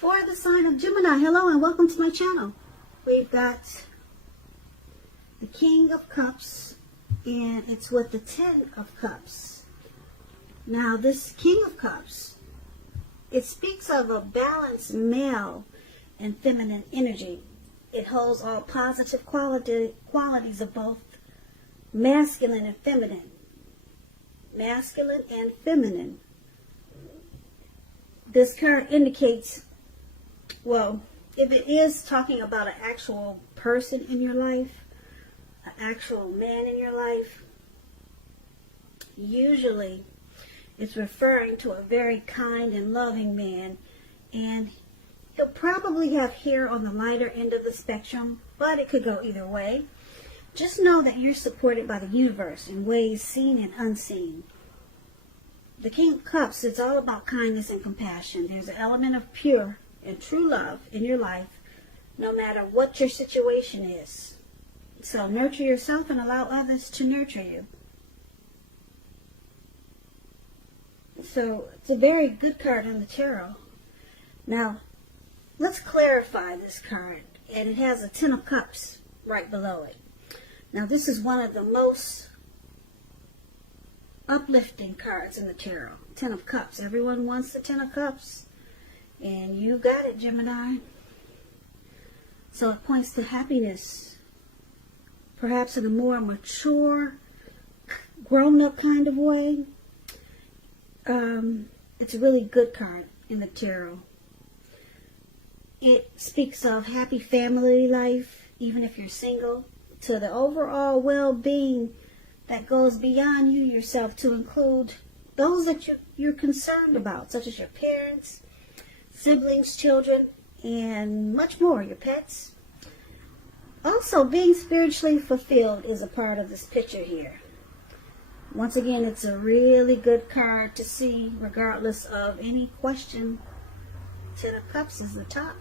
For the sign of Gemini, hello and welcome to my channel. We've got the King of Cups and it's with the Ten of Cups. Now this King of Cups, it speaks of a balanced male and feminine energy. It holds all positive qualities of both masculine and feminine. Masculine and feminine. This card indicates, well, if it is talking about an actual person in your life, an actual man in your life, usually it's referring to a very kind and loving man, and he'll probably have hair on the lighter end of the spectrum, but it could go either way. Just know that you're supported by the universe in ways seen and unseen. The King of Cups is all about kindness and compassion. There's an element of pure and true love in your life, no matter what your situation is. So nurture yourself and allow others to nurture you. So it's a very good card on the tarot. Now, let's clarify this card. And it has a Ten of Cups right below it. Now, this is one of the most uplifting cards in the tarot. Ten of Cups. Everyone wants the Ten of Cups. And you got it, Gemini. So it points to happiness. Perhaps in a more mature, grown-up kind of way. It's a really good card in the tarot. It speaks of happy family life, even if you're single, to the overall well-being that goes beyond you yourself to include those that you're concerned about, such as your parents, siblings, children, and much more, your pets. Also, being spiritually fulfilled is a part of this picture here. Once again, it's a really good card to see regardless of any question. Ten of Cups is the top,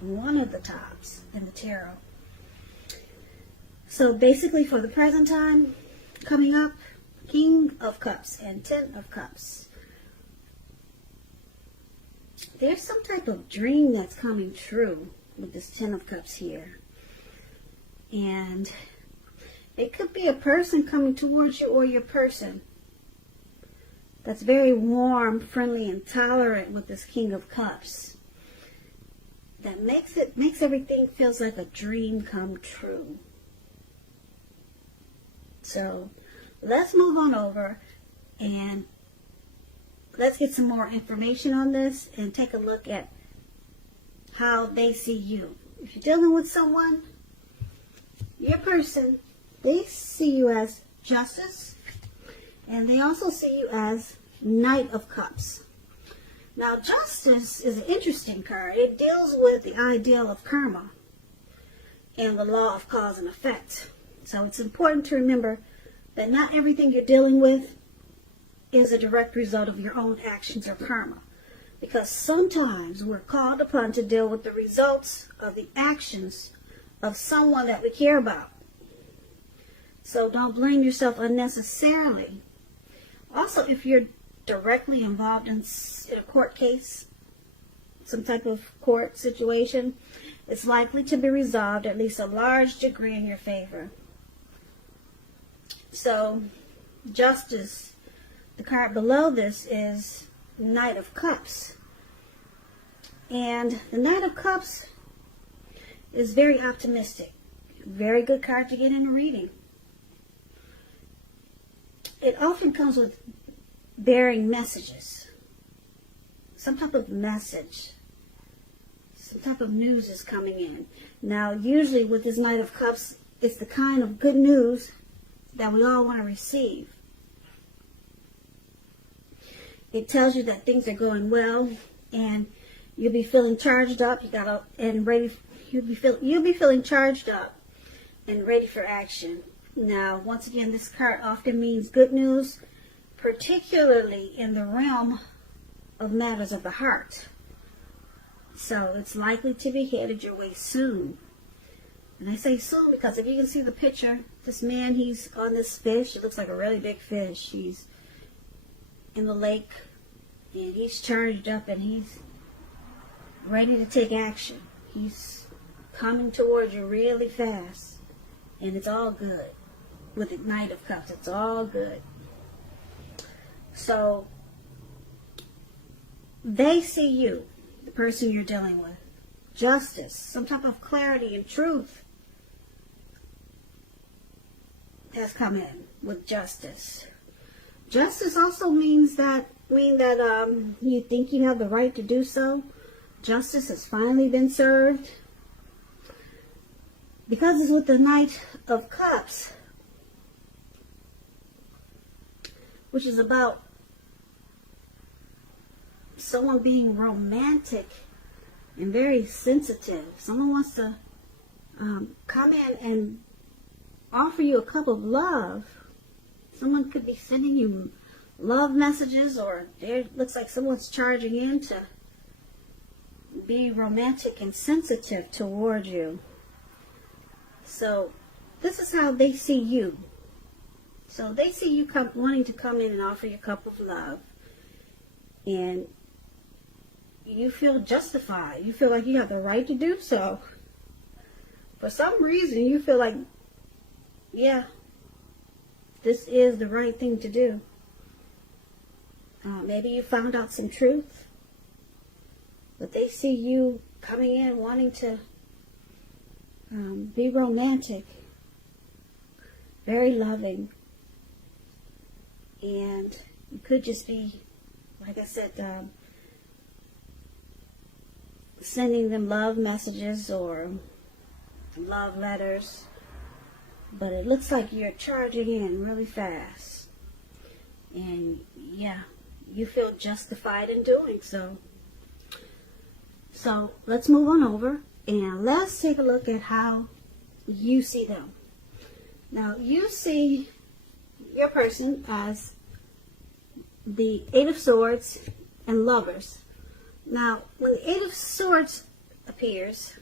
one of the tops in the tarot. So basically for the present time, coming up, King of Cups and Ten of Cups. There's some type of dream that's coming true with this Ten of Cups here. And it could be a person coming towards you or your person that's very warm, friendly, and tolerant with this King of Cups. That makes everything feels like a dream come true. So let's move on over and let's get some more information on this and take a look at how they see you. If you're dealing with someone, your person, they see you as Justice, and they also see you as Knight of Cups. Now, Justice is an interesting card. It deals with the ideal of karma and the law of cause and effect. So it's important to remember that not everything you're dealing with is a direct result of your own actions or karma. Because sometimes we're called upon to deal with the results of the actions of someone that we care about. So don't blame yourself unnecessarily. Also, if you're directly involved in a court case, some type of court situation, it's likely to be resolved at least a large degree in your favor. So, Justice, the card below this is Knight of Cups. And the Knight of Cups is very optimistic. Very good card to get in a reading. It often comes with bearing messages. Some type of message. Some type of news is coming in. Now, usually with this Knight of Cups, it's the kind of good news that we all want to receive. It tells you that things are going well and you'll be feeling charged up. You'll be feeling charged up and ready for action. Now, once again, this card often means good news, particularly in the realm of matters of the heart. So it's likely to be headed your way soon. And I say soon because if you can see the picture, this man, he's on this fish. It looks like a really big fish. He's in the lake and he's charged up and he's ready to take action. He's coming towards you really fast. And it's all good. With the Knight of Cups, it's all good. So, they see you, the person you're dealing with. Justice, some type of clarity and truth has come in with justice. Justice also means that you think you have the right to do so. Justice has finally been served. Because it's with the Knight of Cups, which is about someone being romantic and very sensitive. Someone wants to come in and offer you a cup of love. Someone could be sending you love messages, or it looks like someone's charging in to be romantic and sensitive toward you. So this is how they see you. So they see you wanting to come in and offer you a cup of love. And you feel justified. You feel like you have the right to do so. For some reason, you feel like, yeah, this is the right thing to do. Maybe you found out some truth. But they see you coming in wanting to be romantic, very loving, and you could just be, like I said, sending them love messages or love letters, but it looks like you're charging in really fast, and yeah, you feel justified in doing so. So let's move on over. And let's take a look at how you see them. Now, you see your person as the Eight of Swords and Lovers. Now, when the Eight of Swords appears,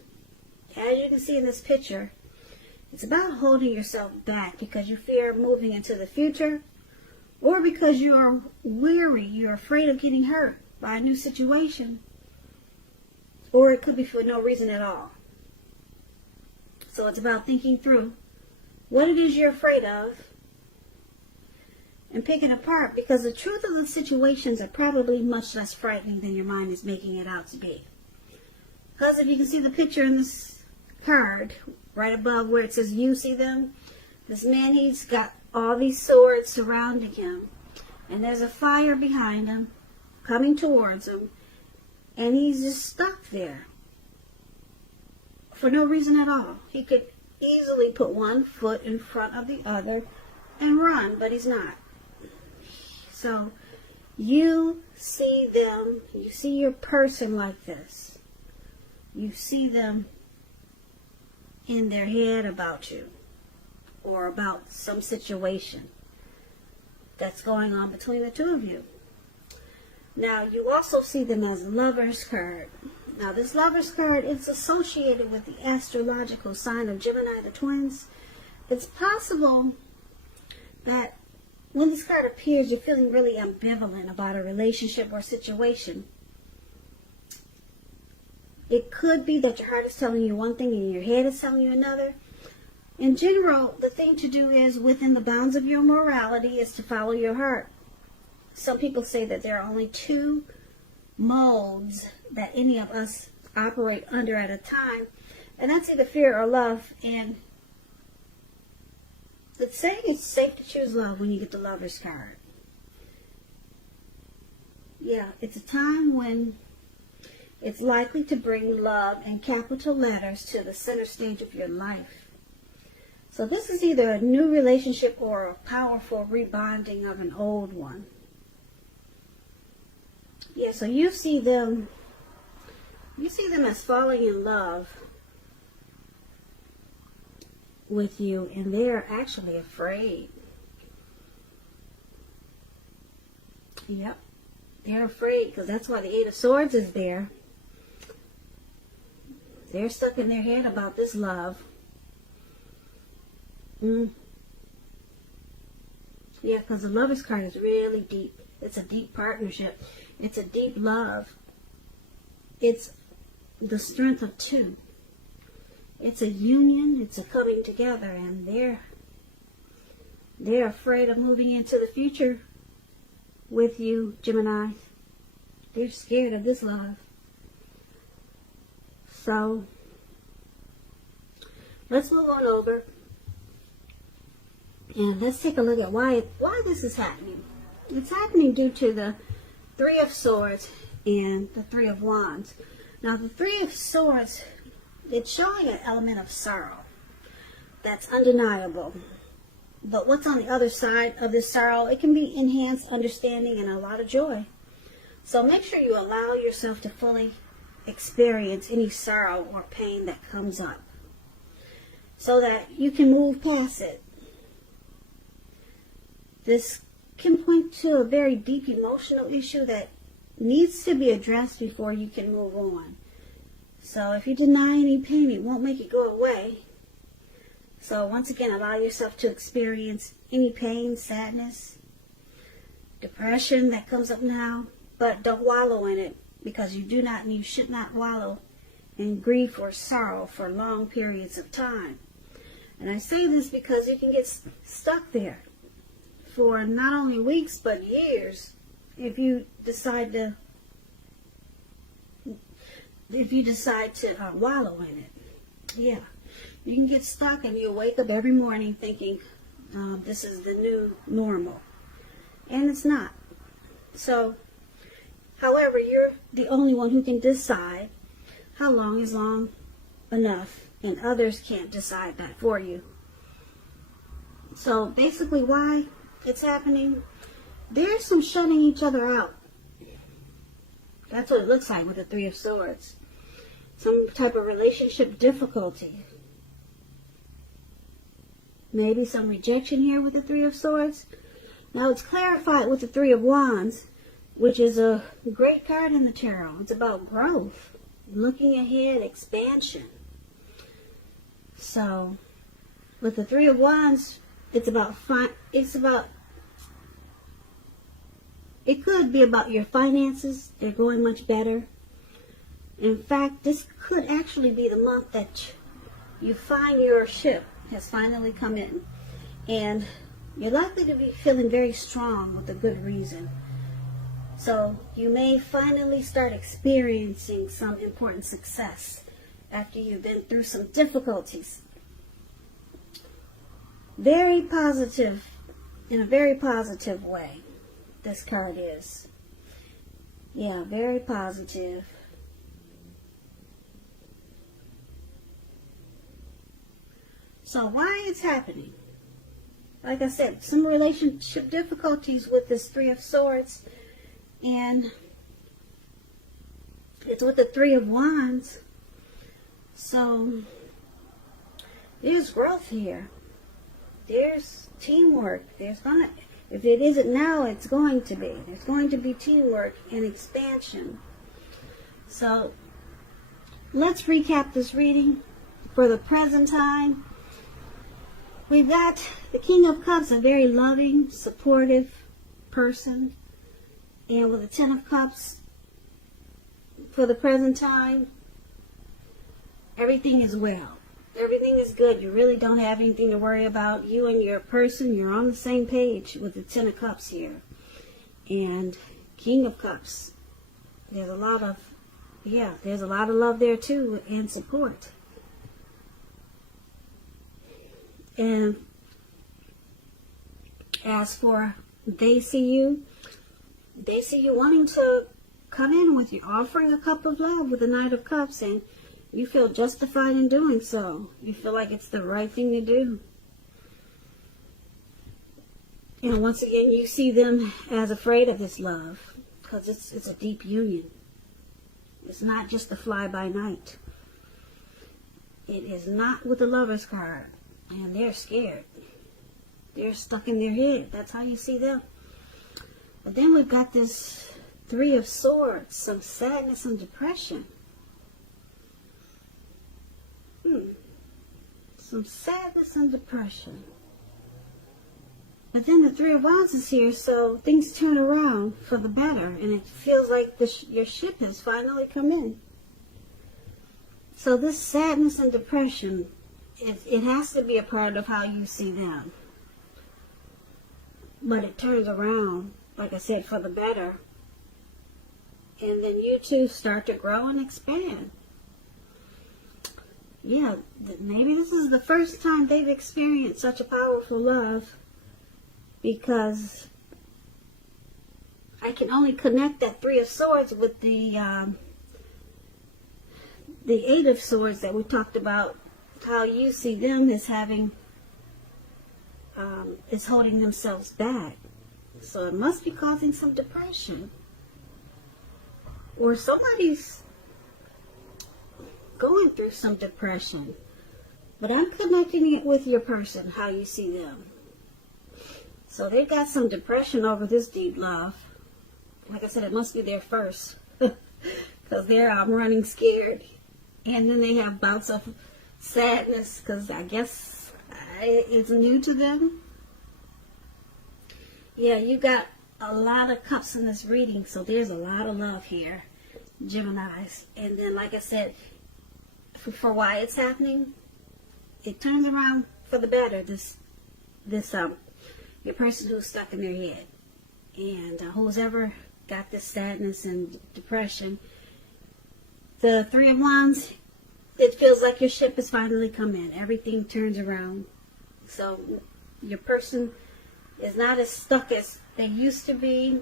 as you can see in this picture, it's about holding yourself back because you fear moving into the future, or because you are weary, you're afraid of getting hurt by a new situation. Or it could be for no reason at all. So it's about thinking through what it is you're afraid of and picking apart, because the truth of the situations are probably much less frightening than your mind is making it out to be. Because if you can see the picture in this card, right above where it says you see them, this man, he's got all these swords surrounding him. And there's a fire behind him, coming towards him. And he's just stuck there for no reason at all. He could easily put one foot in front of the other and run, but he's not. So you see them, you see your person like this. You see them in their head about you or about some situation that's going on between the two of you. Now, you also see them as Lover's card. Now, this Lover's card is associated with the astrological sign of Gemini, the twins. It's possible that when this card appears, you're feeling really ambivalent about a relationship or situation. It could be that your heart is telling you one thing and your head is telling you another. In general, the thing to do is, within the bounds of your morality, is to follow your heart. Some people say that there are only two modes that any of us operate under at a time, and that's either fear or love. And it's saying it's safe to choose love when you get the Lover's card. Yeah, it's a time when it's likely to bring love in capital letters to the center stage of your life. So this is either a new relationship or a powerful rebonding of an old one. Yeah, so you see them as falling in love with you, and they're actually afraid. Yep, they're afraid because that's why the Eight of Swords is there. They're stuck in their head about this love. Yeah, because the Lover's card is really deep. It's a deep partnership. It's a deep love. It's the strength of two. It's a union, it's a coming together, and they're afraid of moving into the future with you, Gemini. They're scared of this love. So, let's move on over and let's take a look at why this is happening. It's happening due to the Three of Swords and the Three of Wands. Now, the Three of Swords, it's showing an element of sorrow. That's undeniable. But what's on the other side of this sorrow? It can be enhanced understanding and a lot of joy. So make sure you allow yourself to fully experience any sorrow or pain that comes up, so that you can move past it. This can point to a very deep emotional issue that needs to be addressed before you can move on. So if you deny any pain, it won't make it go away. So once again, allow yourself to experience any pain, sadness, depression that comes up now, but don't wallow in it, because you do not and you should not wallow in grief or sorrow for long periods of time. And I say this because you can get stuck there for not only weeks but years if you decide to wallow in it. Yeah, you can get stuck and you'll wake up every morning thinking this is the new normal, and it's not. So, however, you're the only one who can decide how long is long enough, and others can't decide that for you. So basically, why it's happening, there's some shutting each other out. That's what it looks like with the Three of Swords. Some type of relationship difficulty. Maybe some rejection here with the Three of Swords. Now it's clarified with the Three of Wands, which is a great card in the tarot. It's about growth, looking ahead, expansion. So, with the Three of Wands, it could be about your finances. They're going much better. In fact, this could actually be the month that you find your ship has finally come in. And you're likely to be feeling very strong with a good reason. So you may finally start experiencing some important success after you've been through some difficulties. Very positive, in a very positive way, this card is. Yeah, very positive. So why it's happening? Like I said, some relationship difficulties with this Three of Swords. And it's with the Three of Wands. So there's growth here. There's teamwork. If it isn't now, it's going to be. There's going to be teamwork and expansion. So let's recap this reading for the present time. We've got the King of Cups, a very loving, supportive person. And with the Ten of Cups, for the present time, everything is well. Everything is good. You really don't have anything to worry about. You and your person, you're on the same page with the Ten of Cups here. And King of Cups, there's a lot of love there too, and support. And as for they see you wanting to come in with you, offering a cup of love with the Knight of Cups, and you feel justified in doing so. You feel like it's the right thing to do. And once again, you see them as afraid of this love, because it's a deep union. It's not just a fly-by-night. It is not with the Lover's card, and they're scared. They're stuck in their head. That's how you see them. But then we've got this Three of Swords, some sadness and depression. Some sadness and depression. But then the Three of Wands is here, so things turn around for the better, and it feels like your ship has finally come in. So this sadness and depression, it has to be a part of how you see them. But it turns around, like I said, for the better. And then you two start to grow and expand. Yeah, maybe this is the first time they've experienced such a powerful love, because I can only connect that Three of Swords with the Eight of Swords that we talked about, how you see them as having, is holding themselves back. So it must be causing some depression. Or somebody's going through some depression. But I'm connecting it with your person, how you see them. So they've got some depression over this deep love. Like I said, it must be their first. Because they're running scared. And then they have bouts of sadness, because I guess it's new to them. Yeah, you got a lot of cups in this reading, so there's a lot of love here, Geminis. And then, like I said, for why it's happening, it turns around for the better. Your person who's stuck in their head, and who's ever got this sadness and depression, the Three of Wands, it feels like your ship has finally come in. Everything turns around. So your person is not as stuck as they used to be,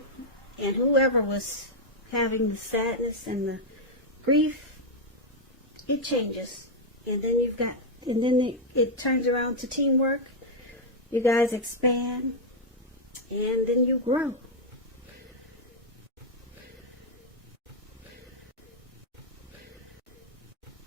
and whoever was having the sadness and the grief, it changes. And then it turns around to teamwork. You guys expand, and then you grow.